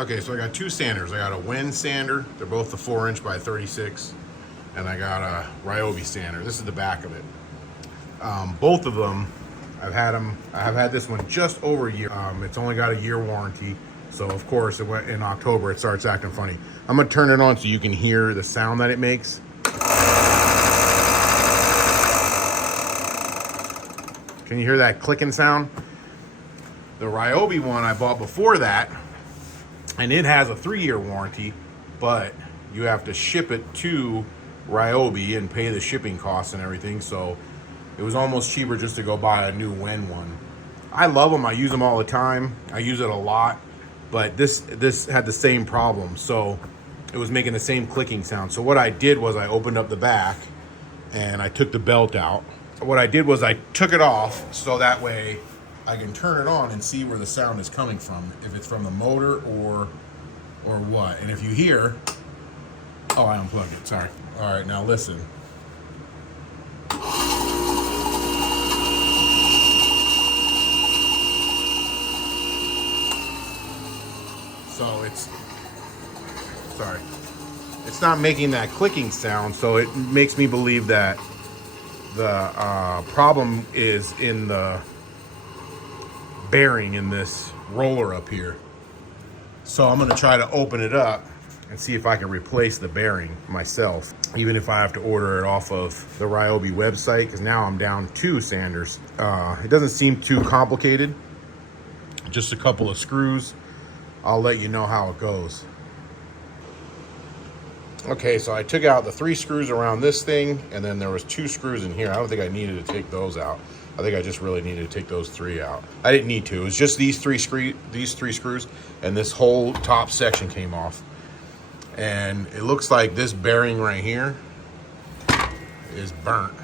Okay, so I got two sanders. I got a Wen sander. They're both the 4" by 36. And I got a Ryobi sander. This is the back of it. Both of them, I have had this one just over a year. It's only got a year warranty. So of course, in October, it starts acting funny. I'm gonna turn it on so you can hear the sound that it makes. Can you hear that clicking sound? The Ryobi one I bought before that, and it has a 3-year warranty, but you have to ship it to Ryobi and pay the shipping costs and everything. So it was almost cheaper just to go buy a new Wen one. I love them. I use them all the time. I use it a lot, but this had the same problem. So it was making the same clicking sound. So what I did was I opened up the back and I took the belt out. What I did was I took it off so that way I can turn it on and see where the sound is coming from, if it's from the motor or what. And if you hear, oh, I unplugged it, sorry. All right, now listen. So it's not making that clicking sound, so it makes me believe that the problem is in the bearing in this roller up here. So I'm gonna try to open it up and see if I can replace the bearing myself, even if I have to order it off of the Ryobi website, because now I'm down 2 sanders. It doesn't seem too complicated, just a couple of screws. I'll let you know how it goes. Okay, so I took out the 3 screws around this thing, and then there was 2 screws in here. I don't think I needed to take those out. I think I just really needed to take those 3 out. I didn't need to. It was just these three screws, and this whole top section came off. And it looks like this bearing right here is burnt.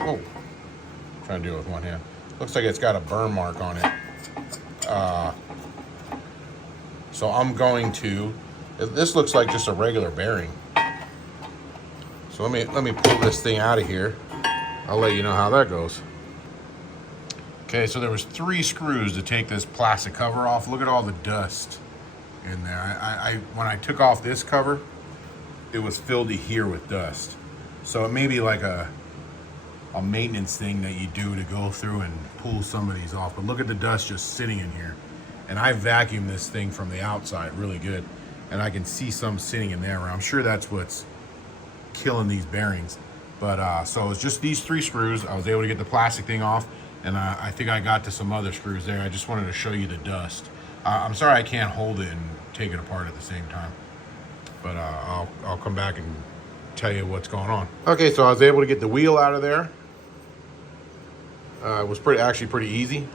Oh, trying to do it with one hand. Looks like it's got a burn mark on it. So I'm going to. This looks like just a regular bearing. So let me pull this thing out of here. I'll let you know how that goes. Okay, so there was 3 screws to take this plastic cover off. Look at all the dust in there. When I took off this cover, it was filled to here with dust. So it may be like a maintenance thing that you do to go through and pull some of these off. But look at the dust just sitting in here. And I vacuumed this thing from the outside really good. And I can see some sitting in there. I'm sure that's what's killing these bearings. But so it's just these 3 screws. I was able to get the plastic thing off, and I think I got to some other screws there. I just wanted to show you the dust. I'm sorry I can't hold it and take it apart at the same time, but I'll come back and tell you what's going on. Okay, so I was able to get the wheel out of there. It was actually pretty easy.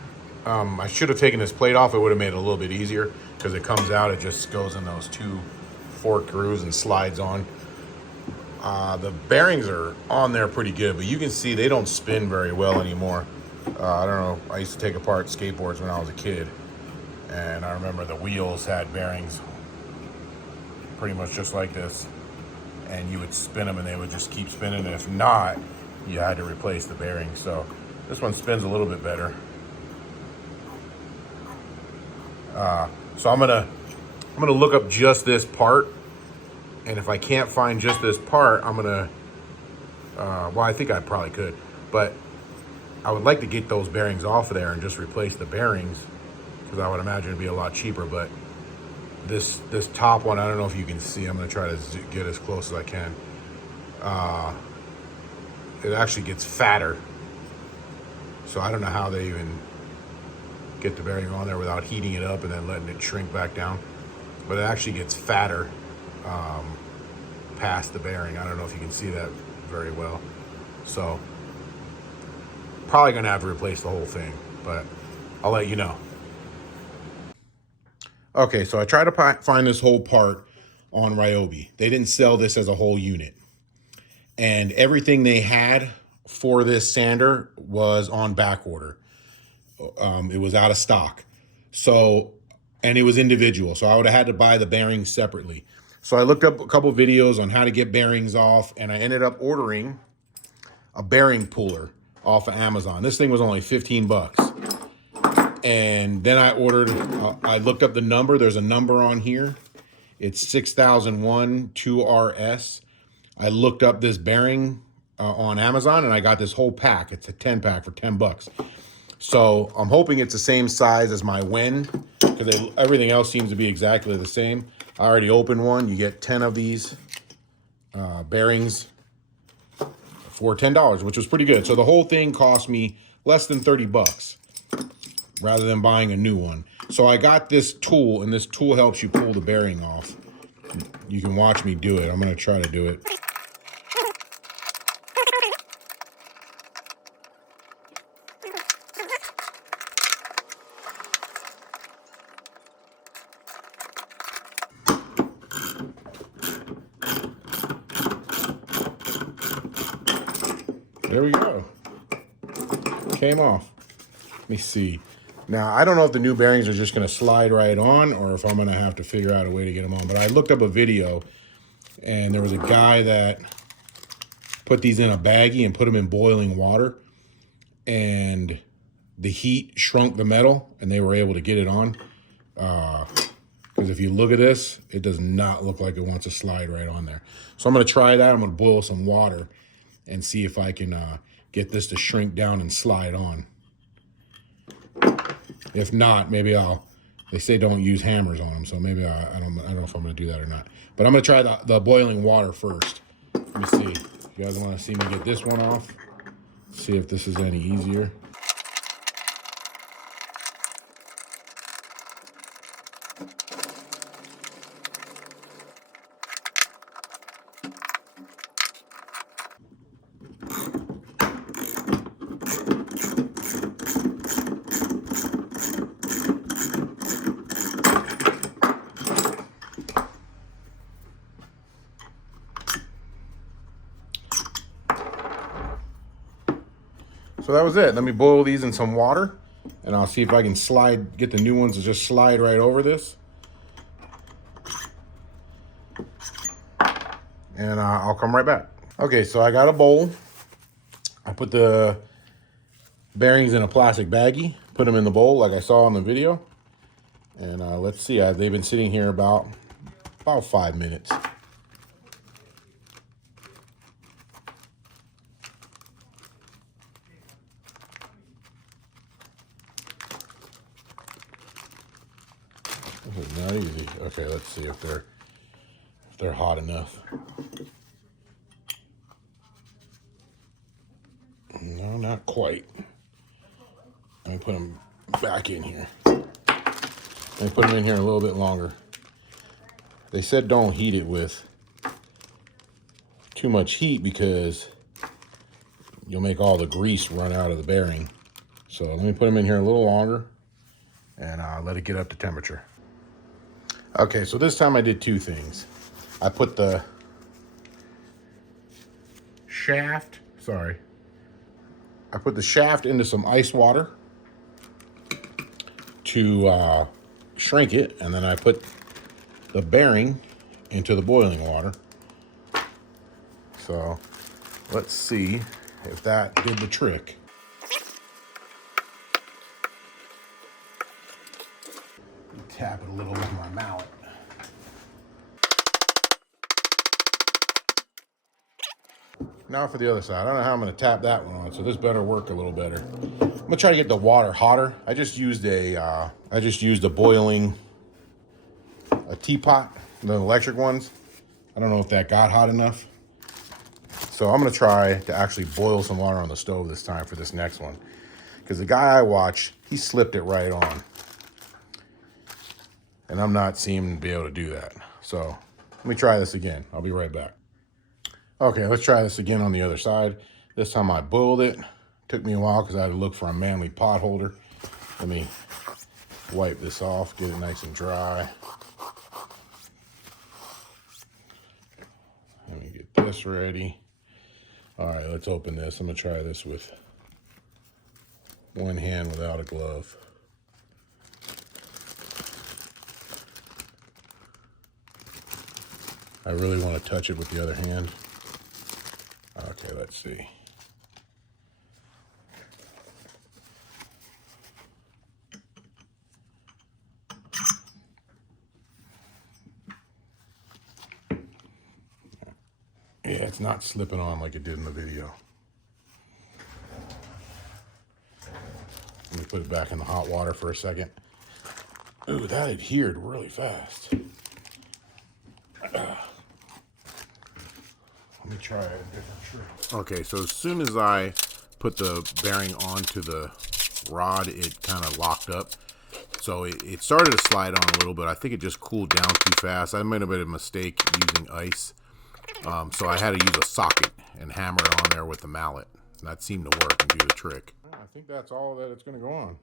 I should have taken this plate off. It would have made it a little bit easier because it comes out. It just goes in those 2 fork grooves and slides on. The bearings are on there pretty good, but you can see they don't spin very well anymore. I don't know, I used to take apart skateboards when I was a kid, and I remember the wheels had bearings pretty much just like this, and you would spin them and they would just keep spinning, and if not, you had to replace the bearings. So this one spins a little bit better. So I'm gonna look up just this part. And if I can't find just this part, I'm gonna, well, I think I probably could, but I would like to get those bearings off of there and just replace the bearings, because I would imagine it'd be a lot cheaper. But this top one, I don't know if you can see. I'm gonna try to get as close as I can. It actually gets fatter. So I don't know how they even get the bearing on there without heating it up and then letting it shrink back down. But it actually gets fatter past the bearing. I don't know if you can see that very well. So probably gonna have to replace the whole thing, but I'll let you know. Okay, so I tried to find this whole part on Ryobi. They didn't sell this as a whole unit. And everything they had for this sander was on back order. It was out of stock. So, and it was individual. So I would have had to buy the bearings separately. So I looked up a couple videos on how to get bearings off, and I ended up ordering a bearing puller off of Amazon. This thing was only 15 bucks. And then I ordered, I looked up the number. There's a number on here. It's 6001 2RS. I looked up this bearing on Amazon and I got this whole pack. It's a 10 pack for 10 bucks. So I'm hoping it's the same size as my Wen, because everything else seems to be exactly the same. I already opened one. You get 10 of these bearings for $10, which was pretty good. So the whole thing cost me less than 30 bucks rather than buying a new one. So I got this tool, and this tool helps you pull the bearing off. You can watch me do it. I'm going to try to do it. There we go. Came off. Let me see. Now, I don't know if the new bearings are just going to slide right on or if I'm going to have to figure out a way to get them on. But I looked up a video, and there was a guy that put these in a baggie and put them in boiling water. And the heat shrunk the metal, and they were able to get it on. Because if you look at this, it does not look like it wants to slide right on there. So I'm going to try that. I'm going to boil some water and see if I can get this to shrink down and slide on. If not, maybe they say don't use hammers on them, so maybe I don't know if I'm going to do that or not. But I'm going to try the boiling water first. Let me see. You guys want to see me get this one off? See if this is any easier. So that was it. Let me boil these in some water, and I'll see if I can get the new ones to just slide right over this. And I'll come right back. Okay, so I got a bowl. I put the bearings in a plastic baggie, put them in the bowl like I saw in the video. And let's see, they've been sitting here about 5 minutes. This is not easy. Okay, let's see if they're hot enough. No, not quite. Let me put them back in here. Let me put them in here a little bit longer. They said don't heat it with too much heat because you'll make all the grease run out of the bearing. So let me put them in here a little longer and let it get up to temperature. Okay, so this time I did two things. I put the shaft, I put the shaft into some ice water to shrink it, and then I put the bearing into the boiling water. So let's see if that did the trick. Tap it a little with my mallet. Now for the other side. I don't know how I'm going to tap that one on, so this better work a little better. I'm going to try to get the water hotter. I just used a boiling teapot, the electric ones. I don't know if that got hot enough. So I'm going to try to actually boil some water on the stove this time for this next one. Because the guy I watched, he slipped it right on. And I'm not seeming to be able to do that. So let me try this again. I'll be right back. Okay, let's try this again on the other side. This time I boiled it. Took me a while because I had to look for a manly pot holder. Let me wipe this off, get it nice and dry. Let me get this ready. All right, let's open this. I'm gonna try this with one hand without a glove. I really want to touch it with the other hand. Okay, let's see. Yeah, it's not slipping on like it did in the video. Let me put it back in the hot water for a second. Ooh, that adhered really fast. Let me try a different trick. Okay, so as soon as I put the bearing onto the rod, it kind of locked up. So it started to slide on a little bit. I think it just cooled down too fast. I made a bit of a mistake using ice. So I had to use a socket and hammer it on there with the mallet. And that seemed to work and do the trick. I think that's all that it's going to go on.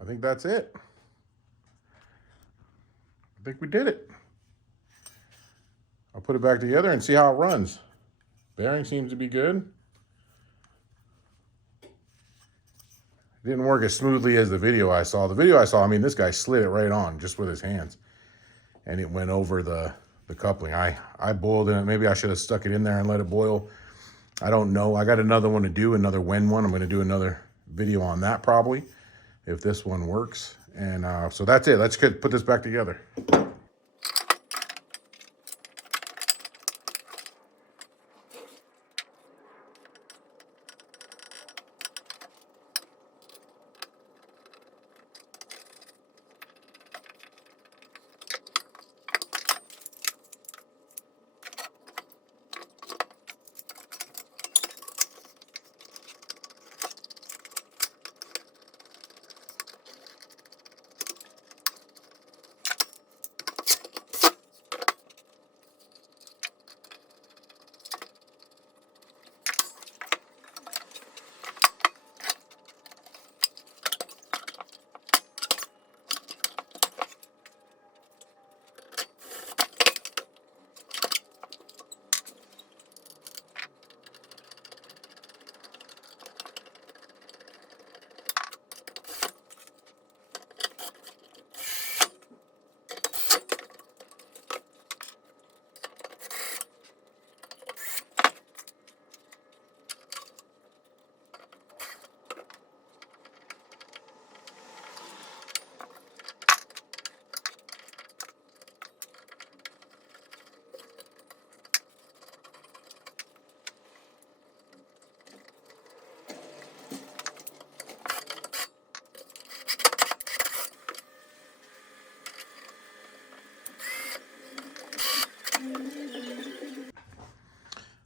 I think that's it. I think we did it. I'll put it back together and see how it runs. Bearing seems to be good. It didn't work as smoothly as the video I saw. The video I saw, I mean, this guy slid it right on just with his hands. And it went over the coupling. I boiled it. Maybe I should have stuck it in there and let it boil. I don't know. I got another one to do, another Wen one. I'm going to do another video on that probably, if this one works. And so that's it. Let's put this back together.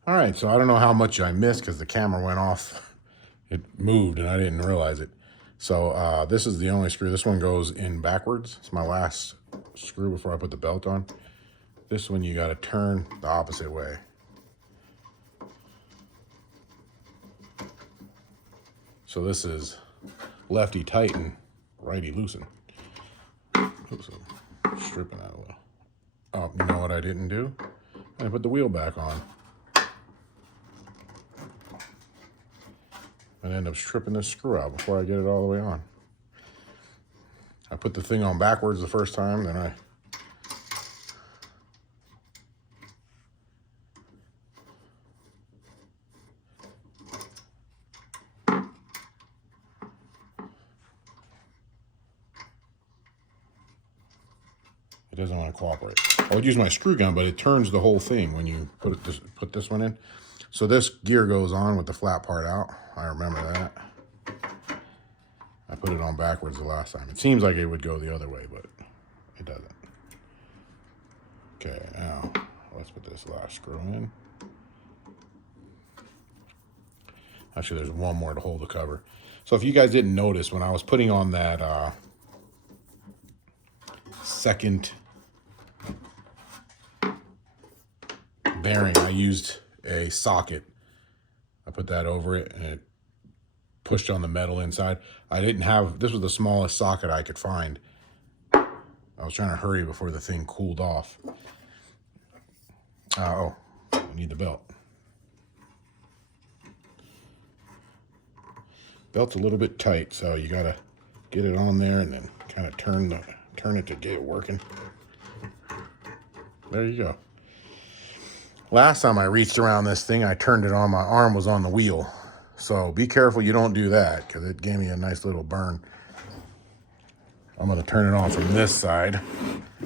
All right, so I don't know how much I missed because the camera went off. It moved and I didn't realize it. So this is the only screw. This one goes in backwards. It's my last screw before I put the belt on. This one you got to turn the opposite way. So this is lefty tighten, righty loosen. Oops, I'm stripping that a little. Oh, you know what I didn't do? I put the wheel back on. And end up stripping this screw out before I get it all the way on. I put the thing on backwards the first time, then I it doesn't want to cooperate. I would use my screw gun, but it turns the whole thing when you put this one in. So this gear goes on with the flat part out. I remember that. I put it on backwards the last time. It seems like it would go the other way, but it doesn't. Okay, now let's put this last screw in. Actually, there's one more to hold the cover. So if you guys didn't notice, when I was putting on that second bearing, I used a socket. I put that over it and it pushed on the metal inside. I didn't have, this was the smallest socket I could find. I was trying to hurry before the thing cooled off. Oh, I need the belt. Belt's a little bit tight, so you gotta get it on there and then kind of turn it to get it working. There you go. Last time I reached around this thing, I turned it on, my arm was on the wheel. So be careful you don't do that, because it gave me a nice little burn. I'm gonna turn it on from this side.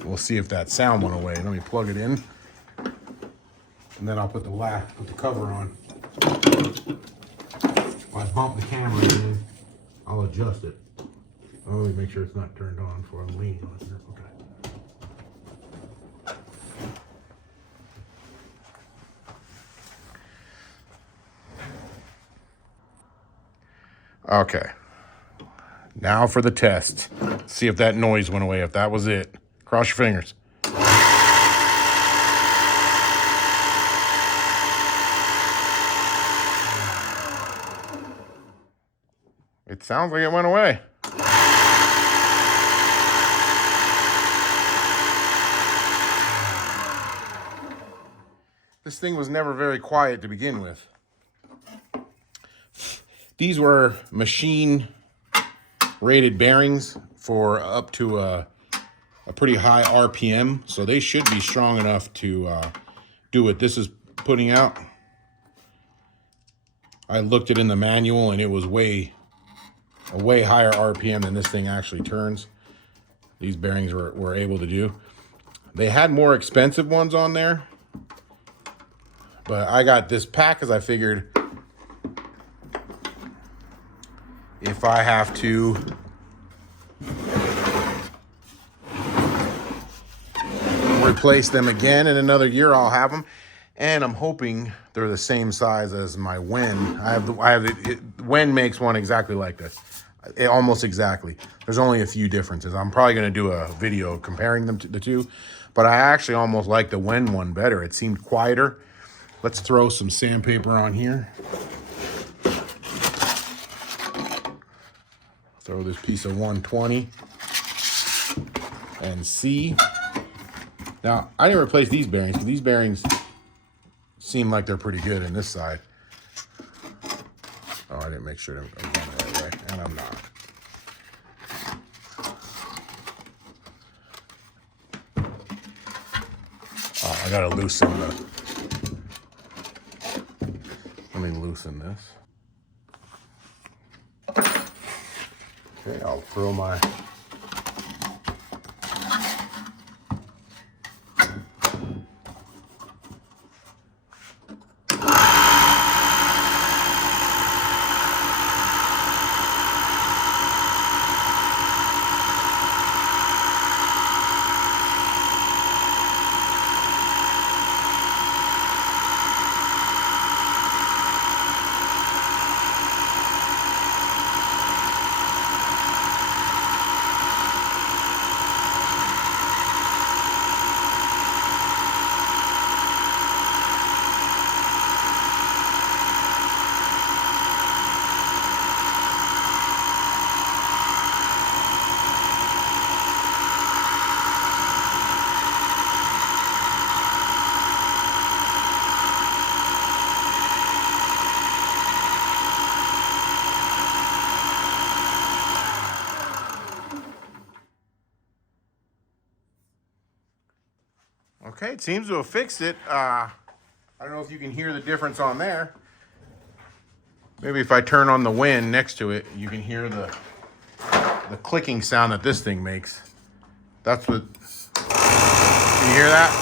We'll see if that sound went away. Let me plug it in, and then I'll put the cover on. If I bump the camera in, I'll adjust it. I'll only make sure it's not turned on before I'm leaning on it. Okay. Okay. Now for the test. See if that noise went away. If that was it. Cross your fingers. It sounds like it went away. This thing was never very quiet to begin with. These were machine rated bearings for up to a pretty high RPM, so they should be strong enough to do what this is putting out. I looked it in the manual and it was a way higher RPM than this thing actually turns. These bearings were able to do. They had more expensive ones on there, but I got this pack because I figured if I have to replace them again in another year, I'll have them. And I'm hoping they're the same size as my Wen. Wen makes one exactly like this. Almost exactly. There's only a few differences. I'm probably going to do a video comparing them to the two, but I actually almost like the Wen one better. It seemed quieter. Let's throw some sandpaper on here. Throw this piece of 120 and see. Now, I didn't replace these bearings, but these bearings seem like they're pretty good in this side. Oh, I didn't make sure I'm going the right way, and I'm not. Oh, I gotta loosen let me loosen this. Okay, I'll throw my Okay, it seems to have fixed it. I don't know if you can hear the difference on there. Maybe if I turn on the Wen next to it, you can hear the clicking sound that this thing makes. That's what, can you hear that?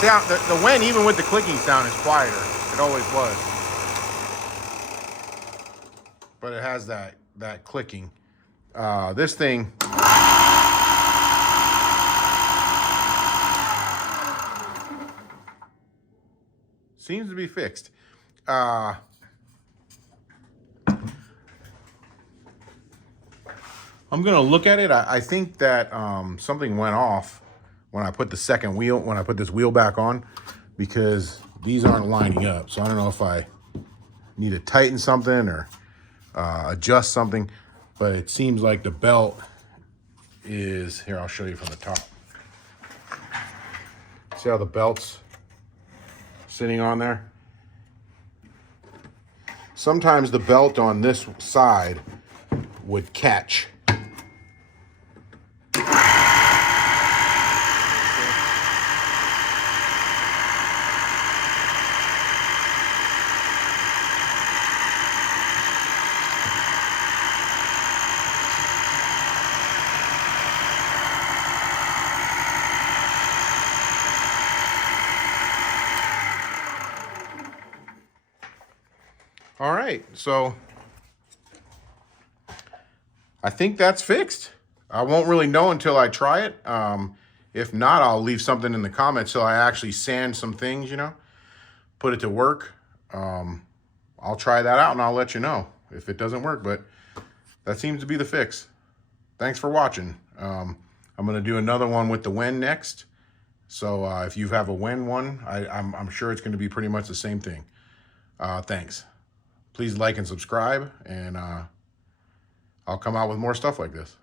See how the Wen, even with the clicking sound, is quieter. It always was. But it has that clicking. This thing, seems to be fixed. I'm gonna look at it. I think that something went off when I put the second wheel, when I put this wheel back on, because these aren't lining up. So I don't know if I need to tighten something or adjust something, but it seems like the belt is, here, I'll show you from the top. See how the belt's sitting on there? Sometimes the belt on this side would catch. All right, so I think that's fixed. I won't really know until I try it. If not, I'll leave something in the comments so I actually sand some things, you know, put it to work. I'll try that out and I'll let you know if it doesn't work, but that seems to be the fix. Thanks for watching. I'm going to do another one with the Wen next. So if you have a Wen one, I'm sure it's going to be pretty much the same thing. Thanks. Please like and subscribe, and I'll come out with more stuff like this.